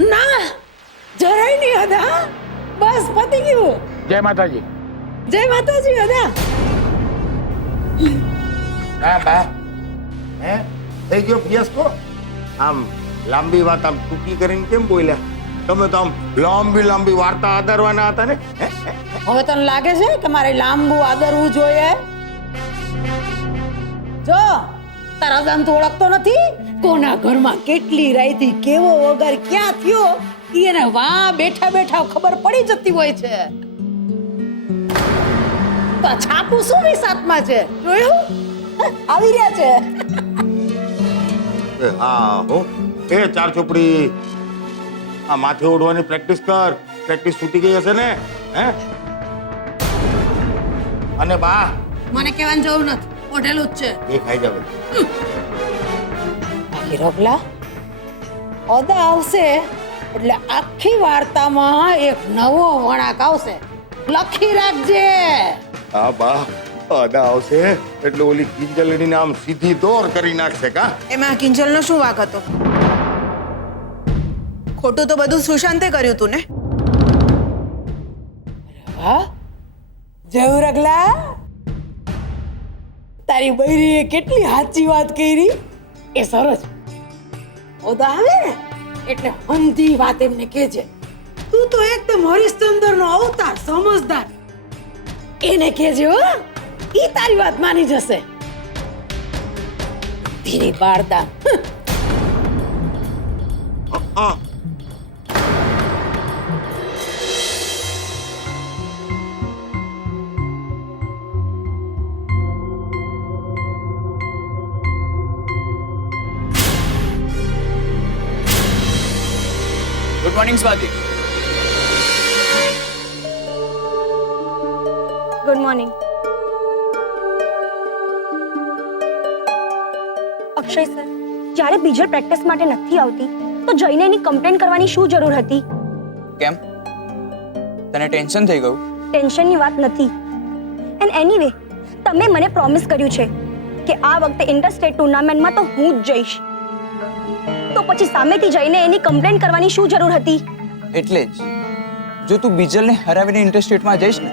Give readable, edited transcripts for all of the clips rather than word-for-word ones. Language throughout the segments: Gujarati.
ના જરાય નહીં અદા, બસ પતી ગયું. જય માતાજી. જય માતાજી અદા. હા બા, હે થઈ ગયો ફિયાસ્કો? આમ લાંબી વાત આમ ટૂંકી કરીને કેમ બોલ્યા? તમે તો આમ લાંબી લાંબી વાર્તા આદરવાના હતા ને. હવે તને લાગે છે કે મારે લાંબુ આદરવું જોઈએ? જો તારા દાન તો ઓળખતો નથી, કોના ઘરમાં કેટલી રાઈતી કેવો વગર ક્યાં થયો એને વા બેઠા બેઠા ખબર પડી જતી હોય છે. તો આ છાપું શું વિસાતમાં છે જોયું? આવી રહ્યા છે. હા હો, એ ચાર ચોપડી આ માથે ઓઢવાની પ્રેક્ટિસ કર. પ્રેક્ટિસ છૂટી ગઈ હશે ને? હે અને બા મને કહેવાની જરૂર નથી, ઓઢેલું જ છે. એ ખાઈ જાવે. બાકી રોગલા ઓદા આવશે એટલે આખી વાર્તામાં એક નવો વળાંક આવશે. લખી રાખજે. હા બા, અદા આવશે એટલે ઓલી કિંજલની આમ સીધી દોર કરી નાખશે. કા એમાં કિંજલનો શું વાંક હતો? ખોટું તો બધું સુશાંતે કર્યું તું ને. હા જયું રગલા, તારી બૈરીએ કેટલી સાચી વાત કરી. એ સરસ ઓદા આવે ને એટલે હંધી વાત એમને કહેજે. તું તો એકદમ હરિશ્ચંદ્રનો અવતાર, સમજદાર. એને કહેજે હો, ઈ તારી વાત માની જશે. ધીરે બારદા. Good morning Swati. Good morning. Akshay sir, જ્યારે બીજલ પ્રેક્ટિસ માટે નથી આવતી તો જઈને એની કમ્પ્લેન કરવાની શું જરૂર હતી? કેમ, તને ટેન્શન થઈ ગયું? ટેન્શનની વાત નથી. એન્ડ એનીવે, તમે મને પ્રોમિસ કર્યું છે કે આ વખતે ઇન્ટર સ્ટેટ ટુર્નામેન્ટમાં તો હું જ જઈશ. તો પછી સામેથી જઈને એની કમ્પ્લેન કરવાની શું જરૂર હતી? એટલે જ જો તું બીજલને હરાવીને ઇન્ટર સ્ટેટમાં જઈશ ને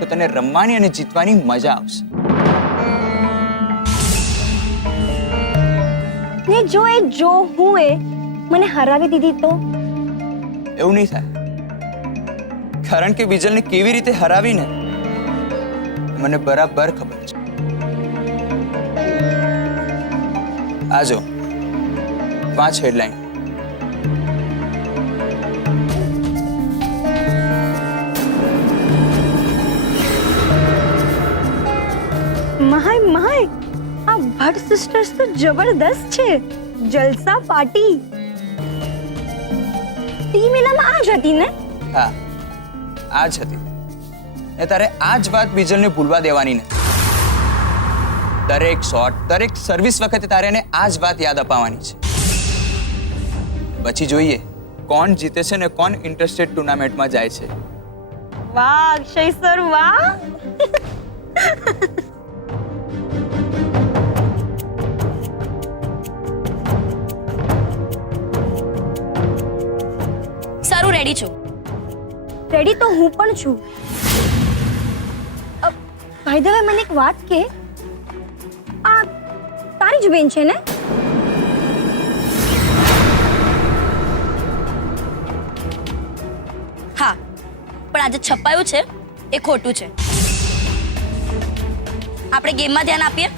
તો તને રમવાની અને જીતવાની મજા આવશે. ને જો હું મને હરાવી દીધી તો? એવું નહીં થાય, કારણ કે બીજલને કેવી રીતે હરાવીને મને બરાબર ખબર છે. આજો વાંચ હેડલાઈન. માય આ ભટ્ટ સિસ્ટર્સ તો જબરદસ્ત છે. જલસા પાર્ટી. ટીમ એલામાં આ જ હતી ને? હા, આ જ હતી. ને તારે આ જ વાત બીજલને ભૂલવા દેવાની નથી. દરેક શોટ, દરેક સર્વિસ વખતે તારે એને આ જ વાત યાદ અપાવવાની છે. પછી જોઈએ કોણ જીતે છે ને કોણ ઇન્ટરસ્ટેટ ટુર્નામેન્ટમાં જાય છે. વાહ અક્ષય સર, વાહ. સારું, રેડી છું. રેડી તો હું પણ છું. ભાઈ દવે મને એક વાત કે, આ તારી જ બેન છે ને? હા, પણ આજે છપાયું છે એ ખોટું છે. આપણે ગેમમાં ધ્યાન આપીએ.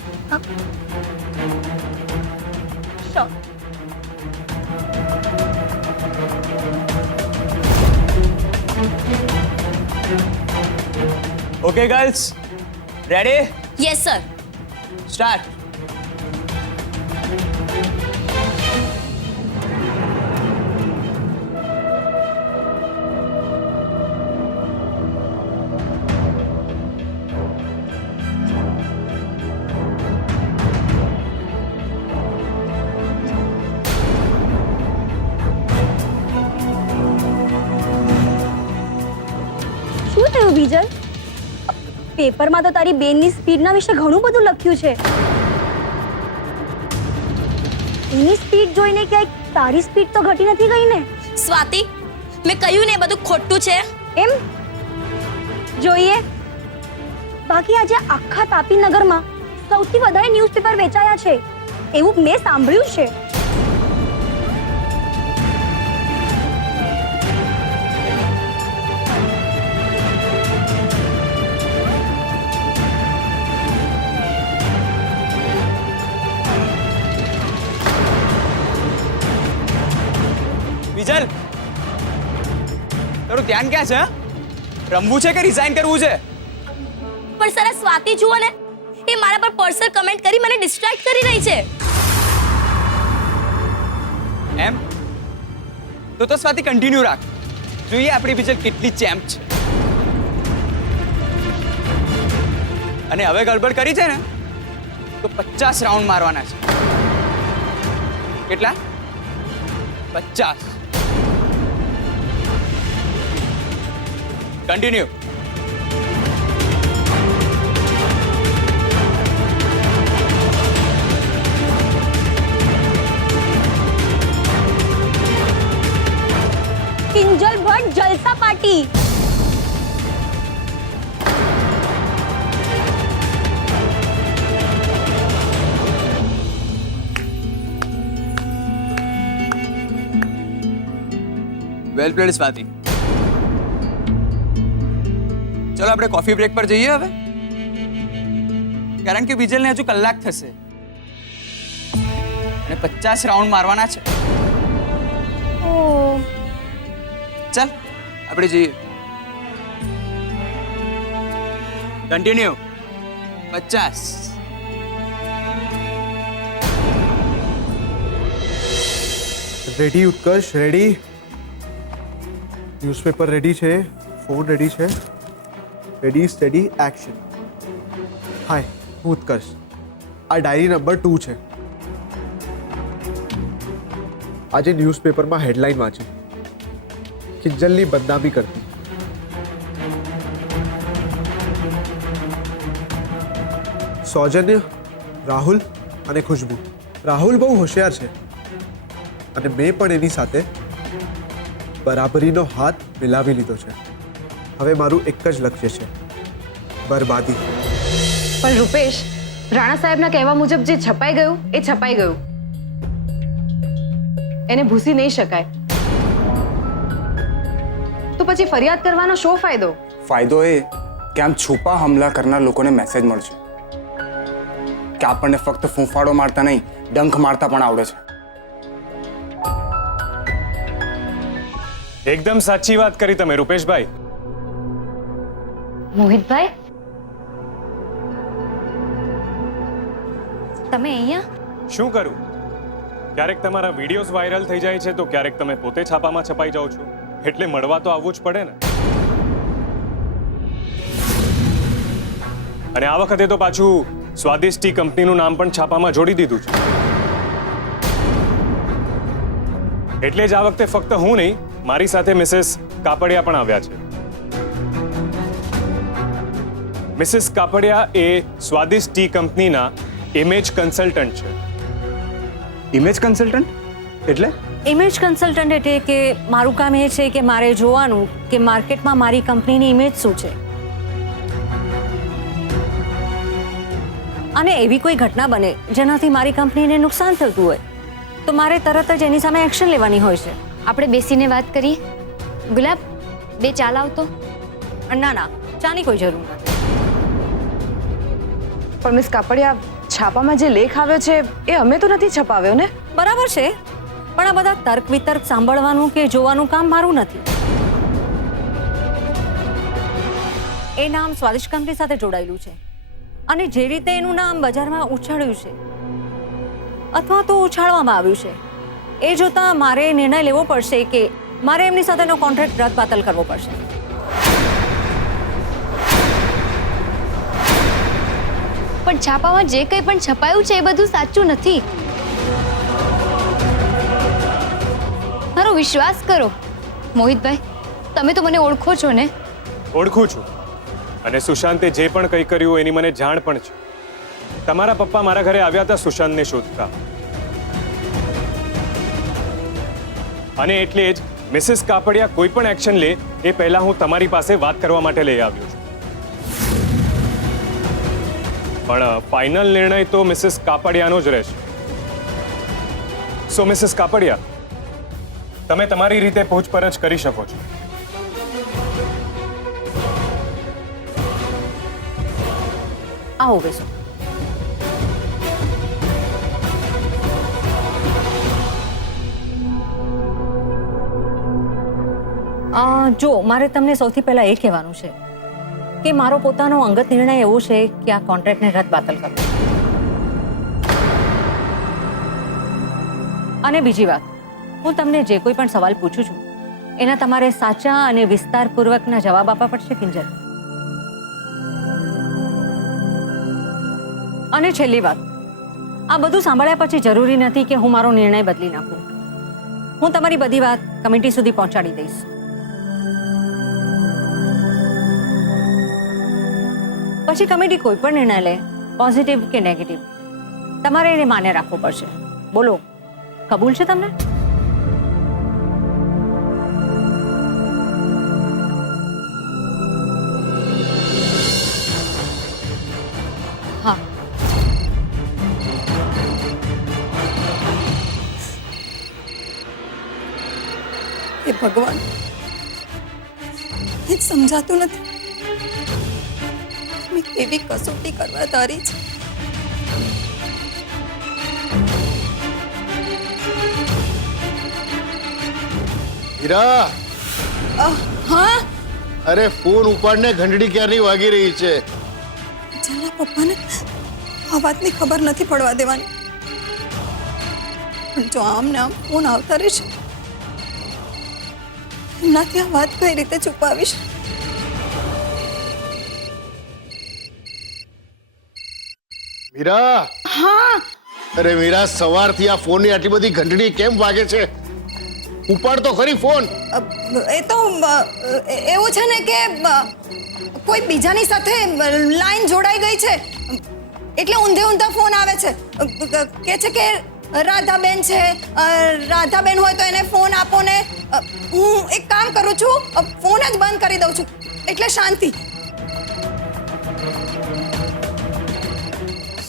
Sure. Okay girls, ready? Yes sir. Start. શું થયું બીજલ? પેપરમાં તો તારી બેનની સ્પીડના વિશે ઘણું બધું લખ્યું છે. એની સ્પીડ જોઈને ક્યાંક તારી સ્પીડ તો ઘટી નથી ગઈ ને? સ્વાતિ, મેં કહ્યું ને એ બધું ખોટું છે. એમ જોઈએ. બાકી આજે આખા તાપી નગરમાં સૌથી વધારે ન્યૂઝપેપર વેચાયા છે એવું મેં સાંભળ્યું છે. વિજલ, તારું ધ્યાન ક્યાં છે? રમવું છે કે રિઝાઇન કરવું છે? પણ સર, આ સ્વાતિ જુઓ ને, એ મારા પર પર્સનલ કમેન્ટ કરી મને ડિસ્ટ્રેક્ટ કરી રહી છે. એમ તો સ્વાતિ કન્ટિન્યુ રાખ. જોઈએ આપણી બીજલ કેટલી ચેમ્પ છે. અને હવે ગડબડ કરી છે ને તો 50 રાઉન્ડ મારવાના છે. કેટલા? 50. કન્ટિન્યુ. કિંજલ ભટ્ટ જલસા પાર્ટી. વેલ પ્લેડ સ્વાતિ. ચલો આપણે કોફી બ્રેક પર જઈએ હવે, કારણ કે વિજલને હજુ કલાક થશે અને 50 રાઉન્ડ મારવાના છે. ઓહ, ચાલ આપણે જઈએ. Continue. 50. Ready Utkarsh, ready. Newspaper ready છે, ફોન રેડી છે. Ready, steady, action. હાય, હું ઉત્કર્ષ. આ ડાયરી નંબર 2 છે. આજે ન્યૂઝપેપરમાં હેડલાઇન વાંચી, કિંજલની બદનામી કરતી. સૌજન્ય, રાહુલ અને ખુશ્બુ. રાહુલ બહુ હોશિયાર છે અને મેં પણ એની સાથે બરાબરીનો હાથ મિલાવી લીધો છે. હવે મારું એક જ લક્ષ્ય છે, બરબાદી. પણ રૂપેશ, રાણા સાહેબના કહેવા મુજબ જે છપાઈ ગયું એ છપાઈ ગયું. એને ભૂસી નહીં શકાય. તો પછી ફરિયાદ કરવાનો શો ફાયદો? ફાયદો એ કે આમ છુપા હુમલા કરનાર લોકોને મેસેજ મળશે કે આપણને ફક્ત ફૂંફાડો મારતા નહીં, ડંખ મારતા પણ આવડે છે. એકદમ સાચી વાત કરી તમે રૂપેશભાઈ. મોહિતભાઈ, તમે અહીંયા? શું કરું? ક્યારેક તમારા વિડીયોઝ વાયરલ થઈ જાય છે તો ક્યારેક તમે પોતે છાપામાં છપાઈ જાઓ છો, એટલે મળવા તો આવવું જ પડે ને. અને આ વખતે તો પાછું સ્વાદિષ્ટ ટી કંપનીનું નામ પણ છાપામાં જોડી દીધું છે. એટલે જ આ વખતે ફક્ત હું નહીં, મારી સાથે મિસિસ કાપડિયા પણ આવ્યા છે. મિસિસ કાપડિયા એ સ્વાદિષ્ટ ટી કંપનીના ઇમેજ કન્સલ્ટન્ટ છે. ઇમેજ કન્સલ્ટન્ટ એટલે? ઇમેજ કન્સલ્ટન્ટ એટલે કે મારું કામ એ છે કે મારે જોવાનું કે માર્કેટમાં મારી કંપનીની ઇમેજ શું છે, અને એવી કોઈ ઘટના બને જેનાથી મારી કંપનીને નુકસાન થતું હોય તો મારે તરત જ એની સામે એક્શન લેવાની હોય છે. આપણે બેસીને વાત કરીએ. ગુલાબ, 2 ચા લાવતો. ના ના, ચાની કોઈ જરૂર નથી. પણ મિસ કાપડિયા, છાપામાં જે લેખ આવ્યો છે એ અમે તો નથી છપાવ્યો ને? બરાબર છે, પણ આ બધા તર્ક વિતર્ક સાંભળવાનું કે જોવાનું કામ મારું નથી. એ નામ સ્વાદિષ્ટ કંપની સાથે જોડાયેલું છે અને જે રીતે એનું નામ બજારમાં ઉછાળ્યું છે અથવા તો ઉછાળવામાં આવ્યું છે, એ જોતા મારે નિર્ણય લેવો પડશે કે મારે એમની સાથેનો કોન્ટ્રાક્ટ રદ-બાતલ કરવો પડશે. પણ છાપામાં જે કંઈ પણ છપાયું છે એ બધું સાચું નથી. મારો વિશ્વાસ કરો મોહિતભાઈ, તમે તો મને ઓળખો છો ને? ઓળખું છું, અને સુશાંતે જે પણ કંઈ કર્યું એની મને જાણ પણ છે. તમારા પપ્પા મારા ઘરે આવ્યા હતા સુશાંતને શોધતા, અને એટલે જ મિસિસ કાપડિયા કોઈ પણ એક્શન લે એ પહેલા હું તમારી પાસે વાત કરવા માટે લઈ આવ્યો છું. પણ ફાઇનલ નિર્ણય તો મિસિસ કાપડિયાનો જ રહેશે. સો મિસિસ કાપડિયા, તમે તમારી રીતે પૂછપરછ કરી શકો છો. આવો બેસો. જો મારે તમને સૌથી પહેલા એ કહેવાનું છે કે મારો પોતાનો અંગત નિર્ણય એવો છે કે આ કોન્ટ્રાક્ટને રદ-બાતલ કરવો. અને બીજી વાત, હું તમને જે કોઈ પણ સવાલ પૂછું છું એના તમારે સાચા અને વિસ્તારપૂર્વકના જવાબ આપવા પડશે કિંજલ. અને છેલ્લી વાત, આ બધું સાંભળ્યા પછી જરૂરી નથી કે હું મારો નિર્ણય બદલી નાખું. હું તમારી બધી વાત કમિટી સુધી પહોંચાડી દઈશ. પછી કમિટી કોઈ પણ નિર્ણય લે, પોઝિટિવ કે નેગેટિવ, તમારે એને માન્ય રાખવો પડશે. બોલો, કબૂલ છે તમને? હા. એ ભગવાન, એ સમજાતું નથી મેં કેવી કસોટી કરવા ધારી છે. હીરા, હા, અરે ફોન ઉપાડને, ઘંટડી ક્યારની વાગી રહી છે. જલ્લા પપ્પાને આ વાતની ખબર નથી પડવા દેવાની. પણ જો આમ ને આમ ફોન આવતા રહેશે, એમનાથી આ વાત કઈ રીતે છુપાવીશ? મીરા, હા, અરે મીરા, સવારથી આ ફોનની આટલી બધી ઘંટડી કેમ વાગે છે? ઉપાડ તો ખરી ફોન. એ તો એવું છે ને કે કોઈ બીજાની સાથે લાઈન જોડાઈ ગઈ છે, એટલે ઊંધે ઊંધા ફોન આવે છે. કે છે કે રાધાબેન છે, રાધાબેન હોય તો એને ફોન આપો ને. હું એક કામ કરું છું, ફોન જ બંધ કરી દઉં છું, એટલે શાંતિ.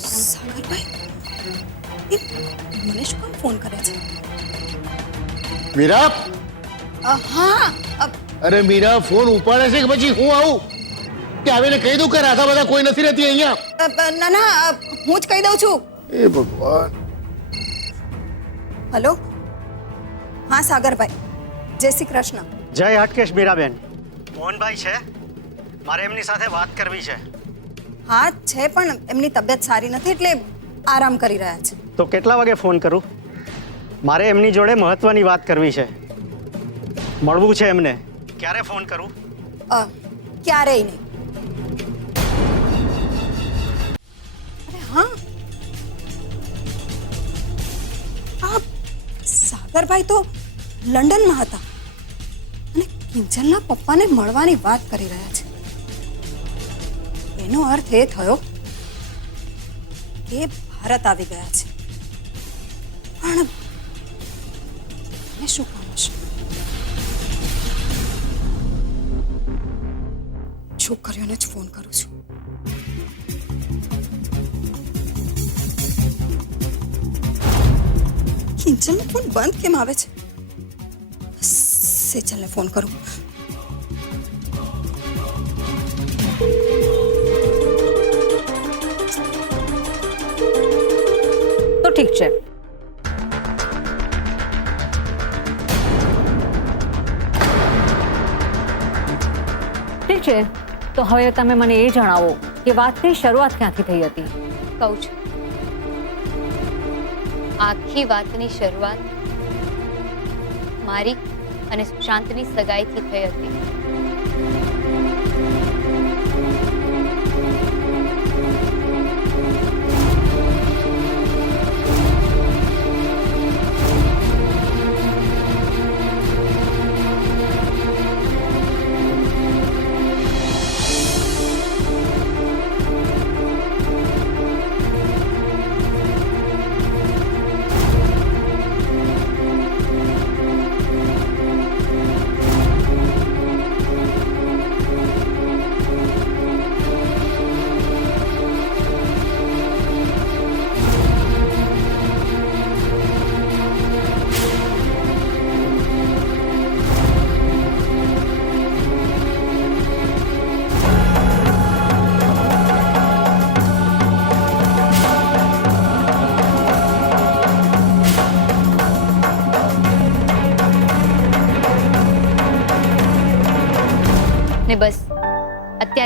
સાગરભાઈ, મને શું કામ ફોન કરે છે? મીરા, હા. અરે મીરા, ફોન ઉપાડે છે કે પછી હું આવું કે આવીને કહી દઉં કે રાધા બધા કોઈ નથી રહેતી અહીંયા? ના ના, હું જ કહી દઉં છું. એ ભગવાન. હેલો, હા સાગરભાઈ, જય શ્રી કૃષ્ણ. જય હાટકેશ મીરાબેન, મોહનભાઈ છે? મારે એમની સાથે વાત કરવી છે. હા છે, પણ એમની તબિયત સારી નથી એટલે આરામ કરી રહ્યા છે. તો કેટલા વાગે ફોન કરું? મારે એમની જોડે મહત્વની વાત કરવી છે, મળવું છે એમને. ક્યારે ફોન કરું? ક્યારેય નહીં. અરે હા, આ સાગરભાઈ તો લંડનમાં હતા અને કિંજલના પપ્પાને મળવાની વાત કરી રહ્યા છે. એનો અર્થ એ થયો કે ભારત આવી ગયા છે. પણ શું કામ હશે? છોકરીઓને જ ફોન કરું છું. કિંજલનો ફોન બંધ કેમ આવે છે? સેજલને ફોન કરું. તો ઠીક છે, ઠીક છે. તો હવે તમે મને એ જણાવો કે વાતની શરૂઆત ક્યાંથી થઈ હતી? કહું છું, આખી વાતની શરૂઆત મારી અને સુશાંતની સગાઈથી થઈ હતી.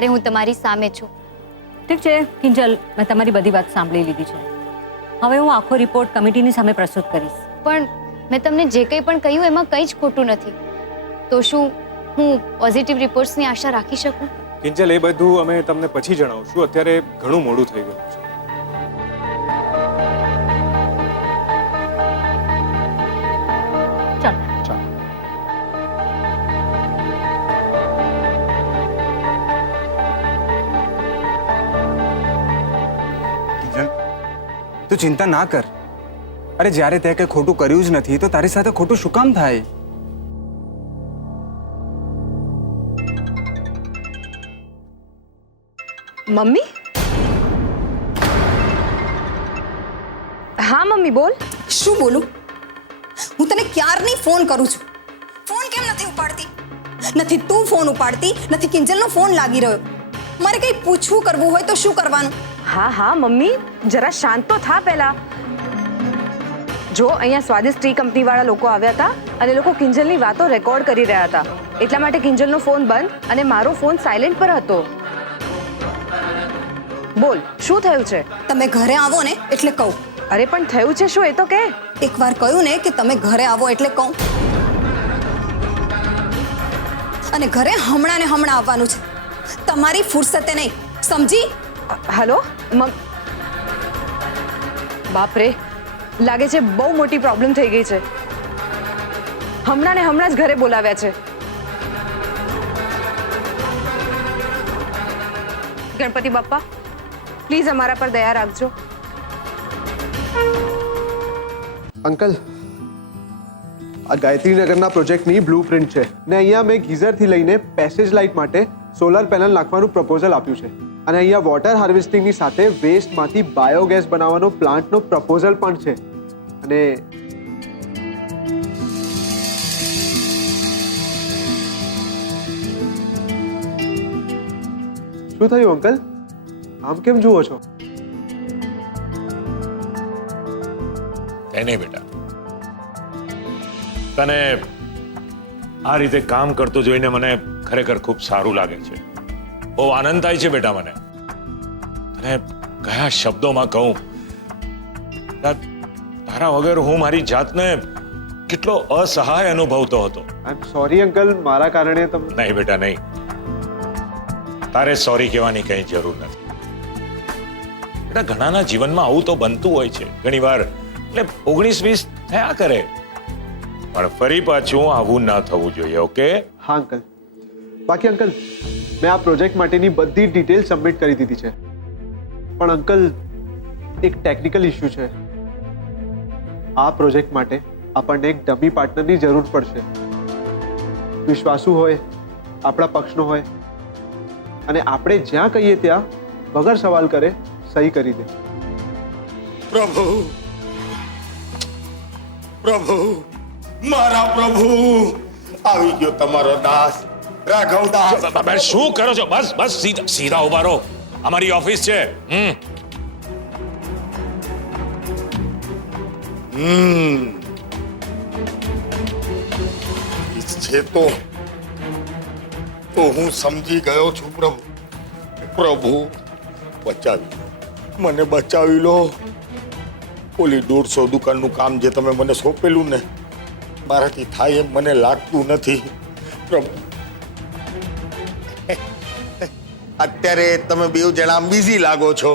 ત્યારે હું તમારી સામે છું. ઠીક છે કિંજલ, મેં તમારી બધી વાત સાંભળી લીધી છે. હવે હું આખો રિપોર્ટ કમિટીની સામે પ્રસ્તુત કરીશ. પણ મેં તમને જે કંઈ પણ કહ્યું એમાં કંઈ જ ખોટું નથી. તો શું હું પોઝિટિવ રિપોર્ટ્સની આશા રાખી શકું? કિંજલ, એ બધું અમે તમને પછી જણાવશું. અત્યારે ઘણું મોડું થઈ ગયું છે. ચાલો. તું ચિંતા ના કર. અરે જ્યારે તે કંઈ ખોટું કર્યું જ નથી તો તારી સાથે ખોટું શું કામ થાય? મમ્મી? હા મમ્મી બોલ. શું બોલું? હું તને ક્યારની ફોન કરું છું, ફોન કેમ નથી ઉપાડતી? નથી તું ફોન ઉપાડતી, નથી કિંજલનો ફોન લાગી રહ્યો. મારે કંઈ પૂછવું કરવું હોય તો શું કરવાનું? હા હા મમ્મી, જરા શાંત તો થા પહેલા. જો અહીંયા સ્વાદિષ્ટ ટી કંપની વાળા લોકો આવ્યા હતા અને લોકો કિંજલની વાતો રેકોર્ડ કરી રહ્યા હતા. એટલા માટે કિંજલનો ફોન બંધ અને મારો ફોન સાયલેન્ટ પર હતો. બોલ શું થયું છે? તમે ઘરે આવો ને એટલે કહું. અરે પણ થયું છે શું એ તો કે. એકવાર કહ્યું ને કે તમે ઘરે આવો એટલે કહું. અને ઘરે હમણાં ને હમણાં આવવાનું છે, તમારી ફુરસતે નહીં, સમજી? હલો બાપરે, લાગે છે બહુ મોટી પ્રોબ્લેમ થઈ ગઈ છે. હમણાં ને હમણાં જ ઘરે બોલાવ્યા છે. ગણપતિ બાપ્પા પ્લીઝ અમારા પર દયા રાખજો. અંકલ, આ ગાયત્રીનગરના પ્રોજેક્ટની બ્લુપ્રિન્ટ છે ને અહીંયા મેં ગીઝરથી લઈને પેસેજ લાઇટ માટે સોલર પેનલ નાખવાનું પ્રપોઝલ આપ્યું છે અને અહીંયા વોટર હાર્વેસ્ટિંગની સાથે વેસ્ટમાંથી બાયોગેસ બનાવવાનો પ્લાન્ટનો પ્રપોઝલ પણ છે. અને શું થયું અંકલ? આમ કેમ જુઓ છો? કઈ નહીં બેટા, તને આ રીતે કામ કરતો જોઈને મને ખરેખર ખૂબ સારું લાગે છે. બહુ આનંદ થાય છે બેટા મને. અને કયા શબ્દોમાં કહું, તારા વગર હું મારી જાતને કેટલો અસહાય અનુભવતો હતો. આઈ એમ સોરી અંકલ, મારા કારણે તમે... નહીં બેટા નહીં, તારે સોરી કહેવાની કઈ જરૂર નથી. બેટા ઘણાના જીવનમાં આવું તો બનતું હોય છે ઘણીવાર, એટલે 19-20 થયા કરે, પણ ફરી પાછું આવું ના થવું જોઈએ. ઓકે? હા અંકલ. બાકી અંકલ, મેં આ પ્રોજેક્ટ માટેની બધી ડિટેલ સબમિટ કરી દીધી છે. પણ અંકલ, એક ટેકનિકલ ઇશ્યુ છે. આ પ્રોજેક્ટ માટે આપણને એક ડમી પાર્ટનરની જરૂર પડશે. વિશ્વાસુ હોય, આપણા પક્ષનો હોય અને આપણે જ્યાં કહીએ ત્યાં વગર સવાલ કરે સહી કરી દે. પ્રભુ, પ્રભુ, મારા પ્રભુ, આવી ગયો તમારો દાસ રાઘવદાસ. તમે શું કરો છો? બસ બસ, સીધા ઉભા રહો. અમારી ઓફિસ છે. છે તો હું સમજી ગયો છું પ્રભુ. પ્રભુ બચાવી લો, મને બચાવી લો. ઓલી 150 દુકાનનું કામ જે તમે મને સોંપેલું ને, મારાથી થાય એમ મને લાગતું નથી પ્રભુ. અત્યારે તમે બેવ જણા બિઝી લાગો છો,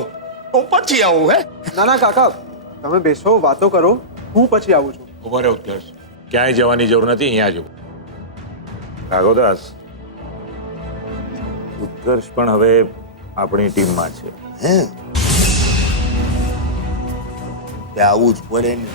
હું પછી આવું. હે ના ના કાકા, તમે બેસો, વાતો કરો, હું પછી આવું છું. ઉભા રહો ઉત્કર્ષ, ક્યાંય જવાની જરૂર નથી, અહીંયા જ. રાઘવદાસ, ઉત્કર્ષ પણ હવે આપણી ટીમમાં છે. હે, આવું જ પડે ને.